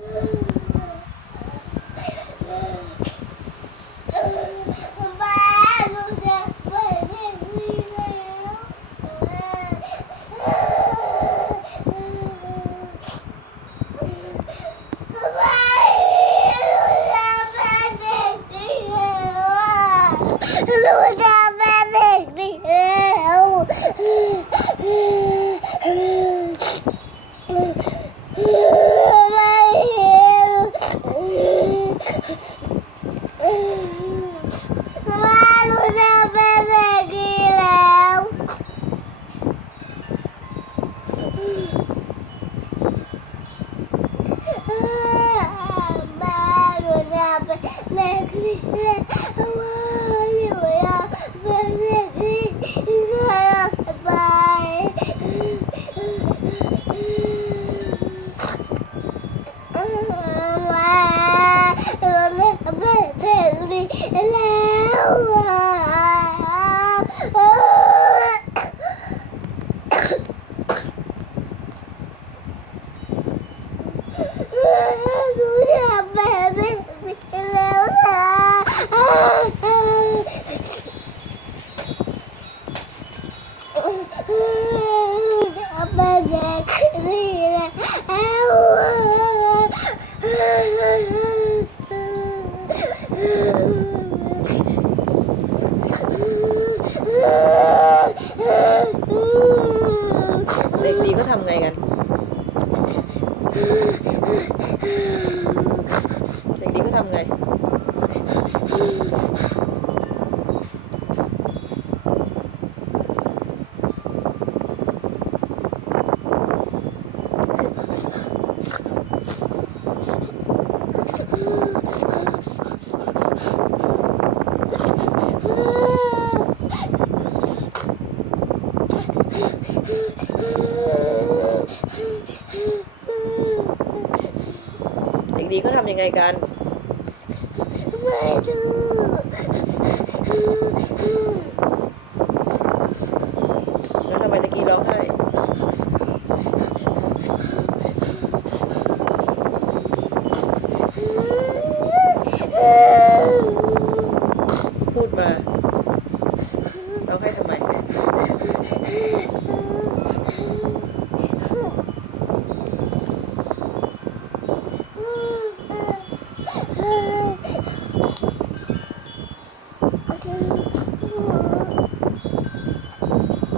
爸爸，路上危险极了。爸，我我要拜拜，拜拜，妈妈，我拜拜你，爱我。 เด็กดีก็ทำไงกัน เด็กดีก็ทำไง เด็กดีเขาทำยังไงกัน ไม่รู้